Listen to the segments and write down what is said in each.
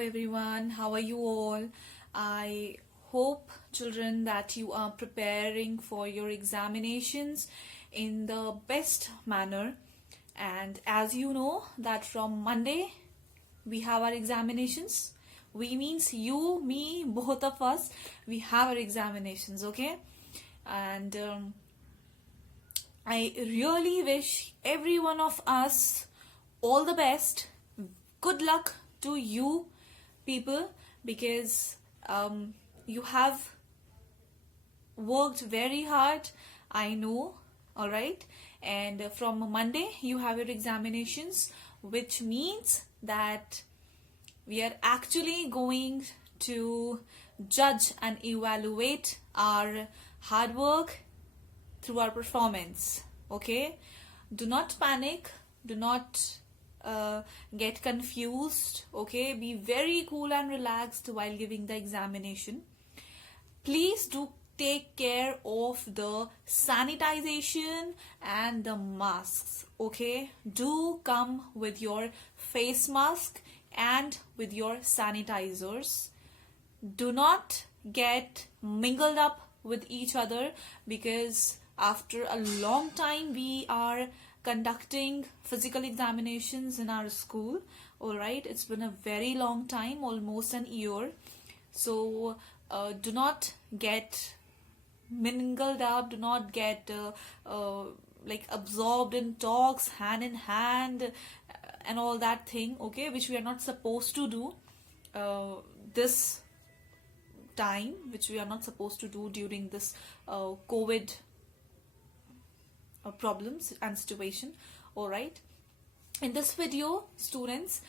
everyone, how are you all? I hope, children, that you are preparing for your examinations in the best manner. And as you know that from Monday we have our examinations. We means you, me, both of us, we have our examinations, okay? And I really wish every one of us all the best. Good luck to you people, because you have worked very hard, I know, all right? And from Monday you have your examinations, which means that we are actually going to judge and evaluate our hard work through our performance, okay? Do not panic, do not get confused, okay? Be very cool and relaxed while giving the examination. Please do take care of the sanitization and the masks, okay? Do come with your face mask and with your sanitizers. Do not get mingled up with each other, because after a long time we are conducting physical examinations in our school, all right? It's been a very long time, almost an year. So do not get mingled up, do not get like absorbed in talks hand in hand and all that thing, okay, which we are not supposed to do this time, which we are not supposed to do during this COVID problems and situation, all right? In this video, students,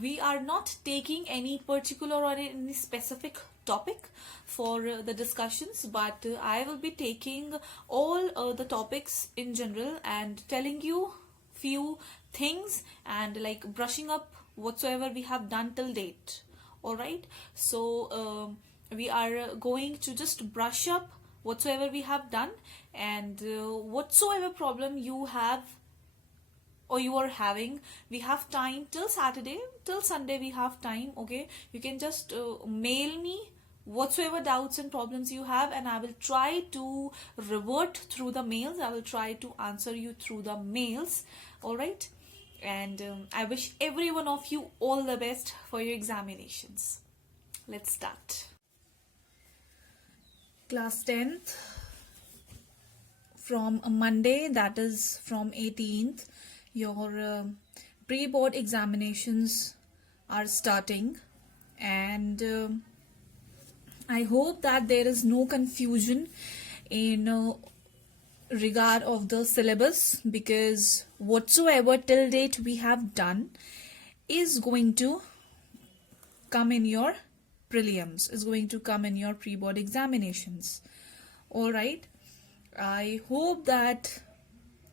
we are not taking any particular or any specific topic for the discussions, but I will be taking all the topics in general and telling you few things and like brushing up whatsoever we have done till date, all right? So we are going to just brush up whatsoever we have done, and whatsoever problem you have or you are having, we have time till Saturday, till Sunday we have time, okay? You can just mail me whatsoever doubts and problems you have, and I will try to revert through the mails. I will try to answer you through the mails, all right? And I wish every one of you all the best for your examinations. Let's start. Class 10th, from Monday, that is from 18th, your pre-board examinations are starting, and I hope that there is no confusion in regard of the syllabus, because whatsoever till date we have done is going to come in your prelims, is going to come in your pre-board examinations, all right? I hope that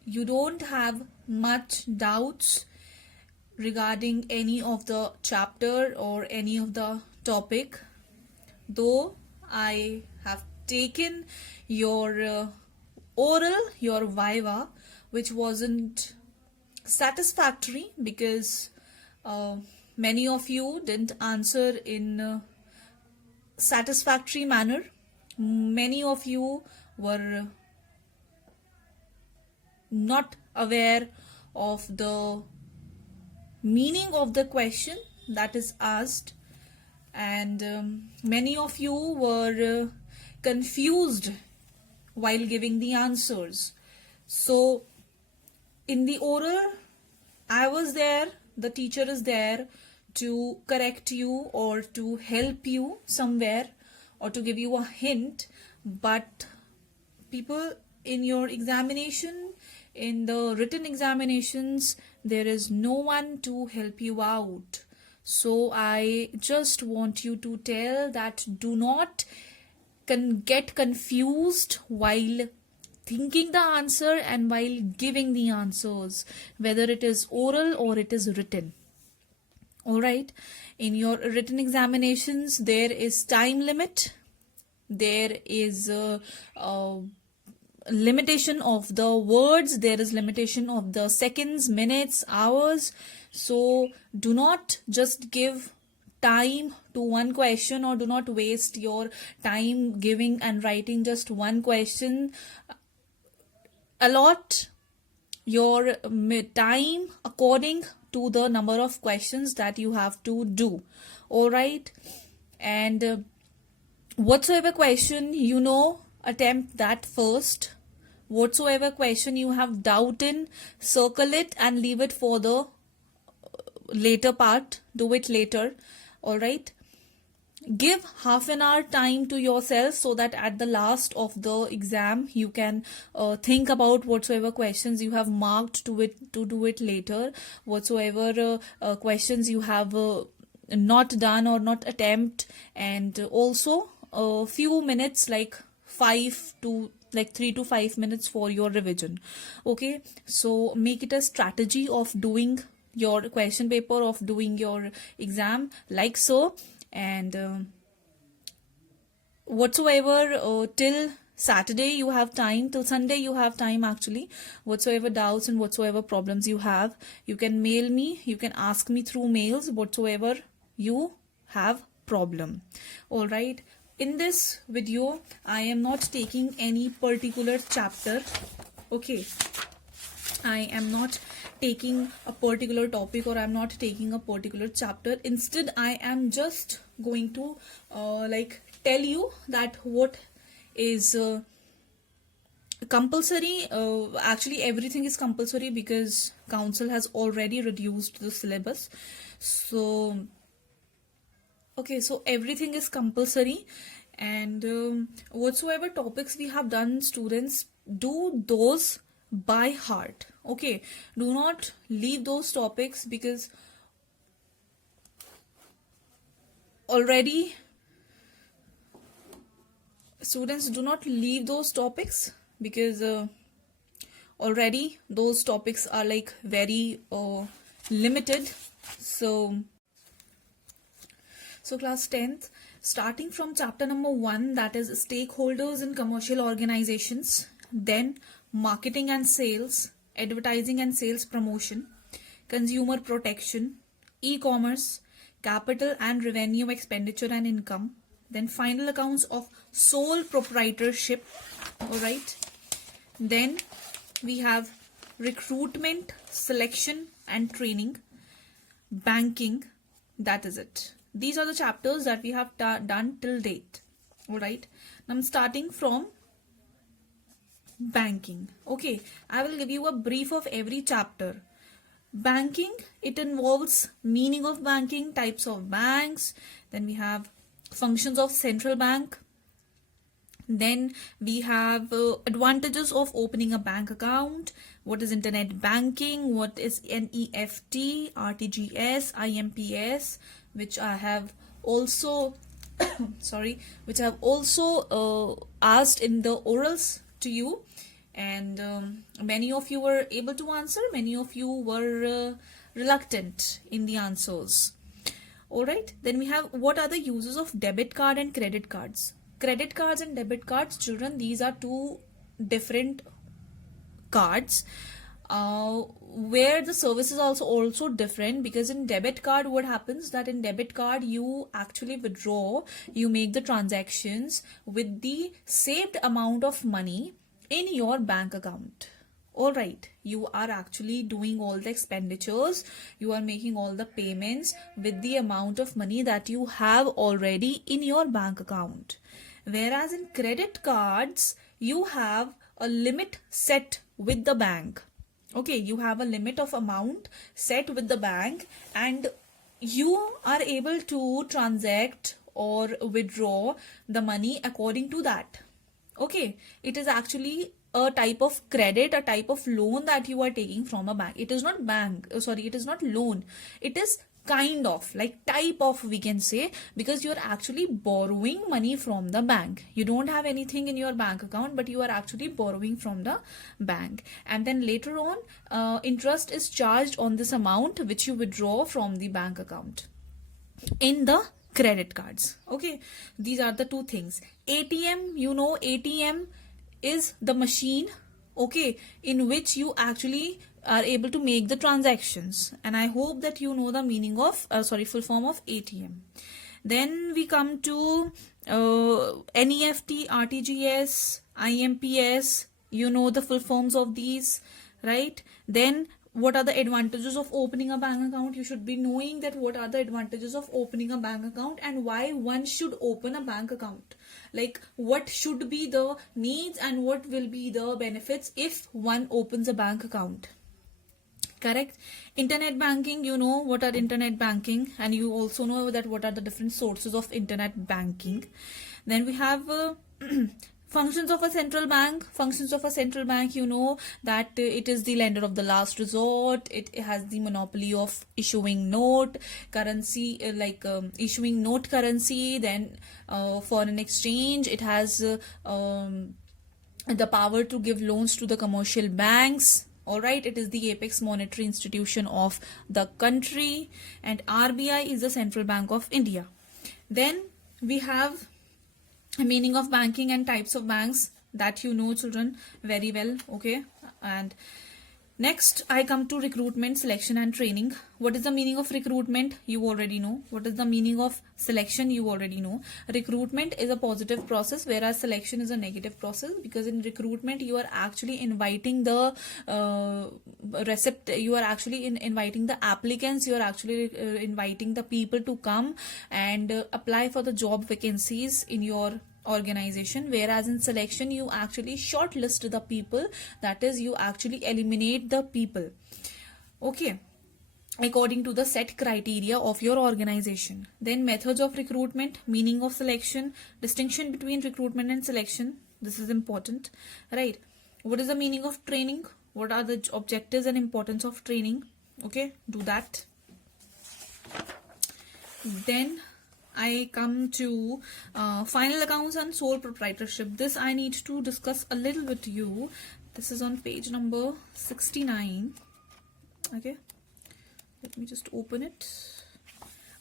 you don't have much doubts regarding any of the chapter or any of the topic, though I have taken your oral, your viva, which wasn't satisfactory, because many of you didn't answer in satisfactory manner. Many of you were not aware of the meaning of the question that is asked, and many of you were confused while giving the answers. So in the oral, I was there, the teacher is there to correct you or to help you somewhere or to give you a hint, but people, in your examination, in the written examinations, there is no one to help you out. So I just want you to tell that do not get confused while thinking the answer and while giving the answers, whether it is oral or it is written. All right, in your written examinations, there is time limit, there is a limitation of the words, there is limitation of the seconds, minutes, hours. So do not just give time to one question, or do not waste your time giving and writing just one question. Allot your time according to the number of questions that you have to do. All right. And whatsoever question you know, attempt that first. Whatsoever question you have doubt in, circle it and leave it for the later part. Do it later. All right. Give half an hour time to yourself so that at the last of the exam you can think about whatsoever questions you have marked to do it later. Whatsoever questions you have not done or not attempt, and also a few minutes, like 3 to 5 minutes for your revision. Okay, so make it a strategy of doing your question paper, of doing your exam like so. And whatsoever till Saturday you have time, till Sunday you have time actually. Whatsoever doubts and whatsoever problems you have, you can mail me, you can ask me through mails, whatsoever you have problem. All right. In this video, I am not taking any particular chapter. Okay. I am not taking a particular topic, or I'm not taking a particular chapter. Instead, I am just going to tell you that what is compulsory. Actually, everything is compulsory because council has already reduced the syllabus. So okay, so everything is compulsory, and whatsoever topics we have done, students, do those by heart. Okay, do not leave those topics, because already students, do not leave those topics, because already those topics are like very limited. So class 10th, starting from chapter number 1, that is stakeholders in commercial organizations, then marketing and sales, advertising and sales promotion, consumer protection, e-commerce, capital and revenue expenditure and income, then final accounts of sole proprietorship. All right. Then we have recruitment, selection and training, banking. That is it. These are the chapters that we have done till date. All right. Now I'm starting from banking. Okay, I will give you a brief of every chapter. Banking, it involves meaning of banking, types of banks, then we have functions of central bank, then we have advantages of opening a bank account, what is internet banking, what is NEFT, RTGS, IMPS, which I have also which I have also asked in the orals to you, and many of you were able to answer, many of you were reluctant in the answers. All right, then we have what are the uses of debit card and credit cards. Credit cards and debit cards, children, these are two different cards where the service is also different, because in debit card what happens, that in debit card you actually withdraw, you make the transactions with the saved amount of money in your bank account. All right, you are actually doing all the expenditures, you are making all the payments with the amount of money that you have already in your bank account. Whereas in credit cards, you have a limit set with the bank. Okay, you have a limit of amount set with the bank, and you are able to transact or withdraw the money according to that. Okay, it is actually a type of credit, a type of loan that you are taking from a bank. It is not it is not loan. It is kind of like type of, we can say, because you are actually borrowing money from the bank. You don't have anything in your bank account, but you are actually borrowing from the bank, and then later on interest is charged on this amount which you withdraw from the bank account in the credit cards. Okay, these are the two things. ATM, you know, ATM is the machine, okay, in which you actually are able to make the transactions. And I hope that you know the meaning of full form of ATM. Then we come to NEFT, RTGS, IMPS. You know the full forms of these, right? Then what are the advantages of opening a bank account? You should be knowing that what are the advantages of opening a bank account and why one should open a bank account. Like what should be the needs and what will be the benefits if one opens a bank account. Correct. Internet banking, you know what are internet banking, and you also know that what are the different sources of internet banking. Then we have functions of a central bank. Functions of a central bank, you know that it is the lender of the last resort. It has the monopoly of issuing note currency, issuing note currency. Then foreign exchange, it has the power to give loans to the commercial banks. Alright, it is the apex monetary institution of the country, and RBI is the Central Bank of India. Then we have a meaning of banking and types of banks that you know, children, very well. Okay, and next I come to recruitment, selection and training. What is the meaning of recruitment? You already know. What is the meaning of selection? You already know. Recruitment is a positive process, whereas selection is a negative process, because in recruitment you are actually inviting the inviting the applicants, you are actually inviting the people to come and apply for the job vacancies in your organization, whereas in selection you actually shortlist the people, that is you actually eliminate the people, okay, according to the set criteria of your organization. Then methods of recruitment, meaning of selection, distinction between recruitment and selection, this is important, right? What is the meaning of training? What are the objectives and importance of training? Okay, do that. Then I come to final accounts and sole proprietorship. This I need to discuss a little with you. This is on page number 69. Okay, let me just open it.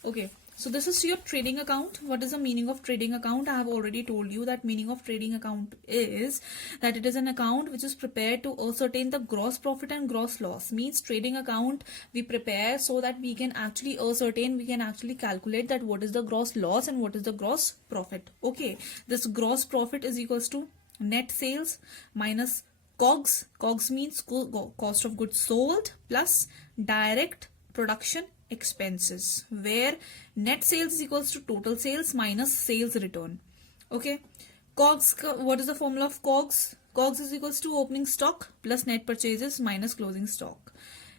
Okay, so this is your trading account. What is the meaning of trading account? I have already told you that meaning of trading account is that it is an account which is prepared to ascertain the gross profit and gross loss. Means trading account we prepare so that we can actually ascertain, we can actually calculate that what is the gross loss and what is the gross profit. Okay, this gross profit is equals to net sales minus COGS. COGS means cost of goods sold plus direct production expenses, where net sales is equals to total sales minus sales return. Okay, COGS, what is the formula of COGS? COGS is equals to opening stock plus net purchases minus closing stock.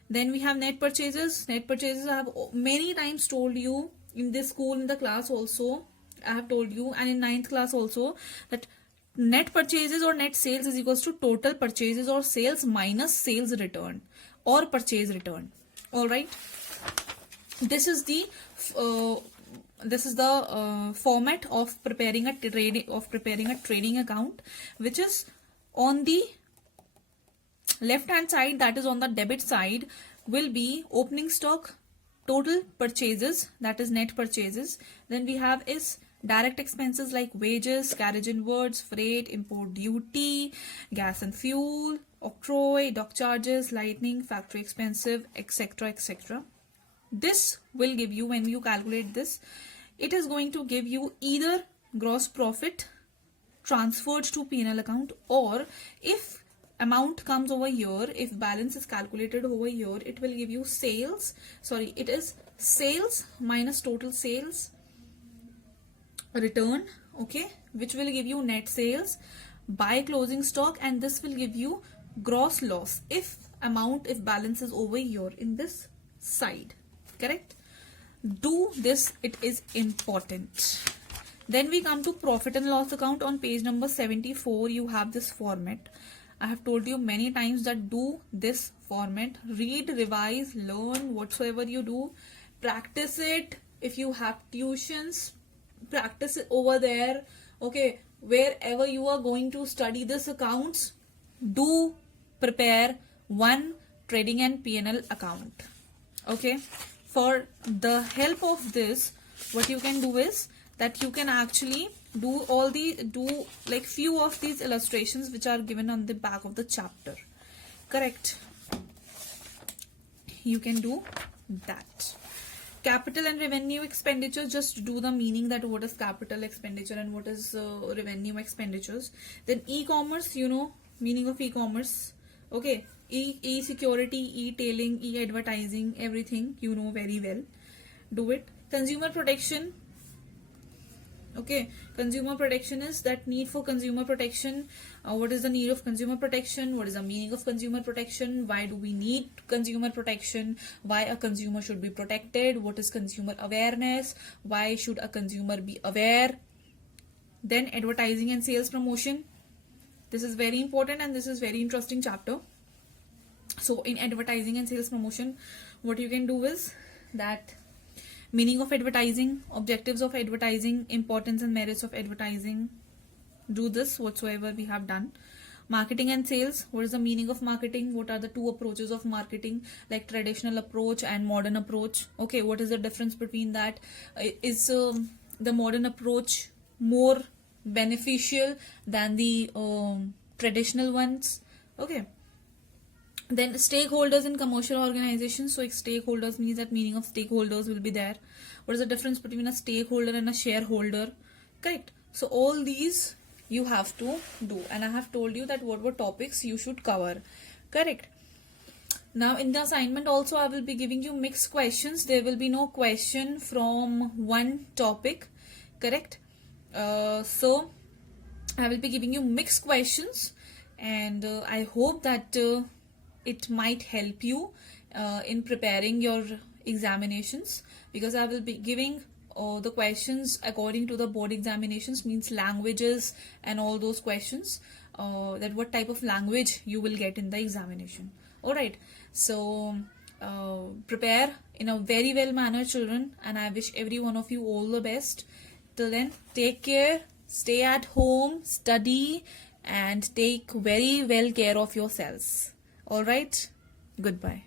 Then we have net purchases. Net purchases I have many times told you in this school, in the class also I have told you, and in 9th class also, that net purchases or net sales is equals to total purchases or sales minus sales return or purchase return. All right, this is the format of preparing a trading account, which is on the left hand side, that is on the debit side, will be opening stock, total purchases, that is net purchases. Then we have is direct expenses like wages, carriage inwards, freight, import duty, gas and fuel, octroi, dock charges, lighting, factory expensive, etc, etc. This will give you, when you calculate this, it is going to give you either gross profit transferred to P&L account, or if amount comes over here, if balance is calculated over here, it will give you sales, sorry, it is sales minus total sales return, okay, which will give you net sales by closing stock, and this will give you gross loss if balance is over here in this side. Correct? Do this, it is important. Then we come to profit and loss account. On page number 74, you have this format. I have told you many times that do this format. Read, revise, learn, whatsoever you do. Practice it. If you have tuitions, practice it over there. Okay, wherever you are going to study this accounts, do prepare one trading and P&L account. Okay. For the help of this, what you can do is that you can actually do few of these illustrations which are given on the back of the chapter. Correct? you can do that. Capital and revenue expenditure, just do the meaning that what is capital expenditure and what is revenue expenditures. Then e-commerce, you know meaning of e-commerce. Okay, e-security, e-tailing, e-advertising, everything you know very well. Do it. Consumer protection. Okay, consumer protection is that need for consumer protection. What is the need of consumer protection? What is the meaning of consumer protection? Why do we need consumer protection? Why a consumer should be protected? What is consumer awareness? Why should a consumer be aware? Then advertising and sales promotion. This is very important and this is very interesting chapter. So in advertising and sales promotion, what you can do is that meaning of advertising, objectives of advertising, importance and merits of advertising. Do this whatsoever we have done. Marketing and sales. What is the meaning of marketing? What are the two approaches of marketing, like traditional approach and modern approach? Okay, what is the difference between that? Is the modern approach more beneficial than the traditional ones? Okay. Then stakeholders in commercial organizations. So stakeholders means that meaning of stakeholders will be there. What is the difference between a stakeholder and a shareholder? Correct. So all these you have to do, and I have told you that what were topics you should cover. Correct. Now in the assignment also I will be giving you mixed questions. There will be no question from one topic. Correct. So I will be giving you mixed questions, and I hope that it might help you in preparing your examinations, because I will be giving the questions according to the board examinations, means languages and all those questions, that what type of language you will get in the examination. Alright, so prepare in a very well manner, children, and I wish every one of you all the best. Till then, take care, stay at home, study, and take very well care of yourselves. Alright, goodbye.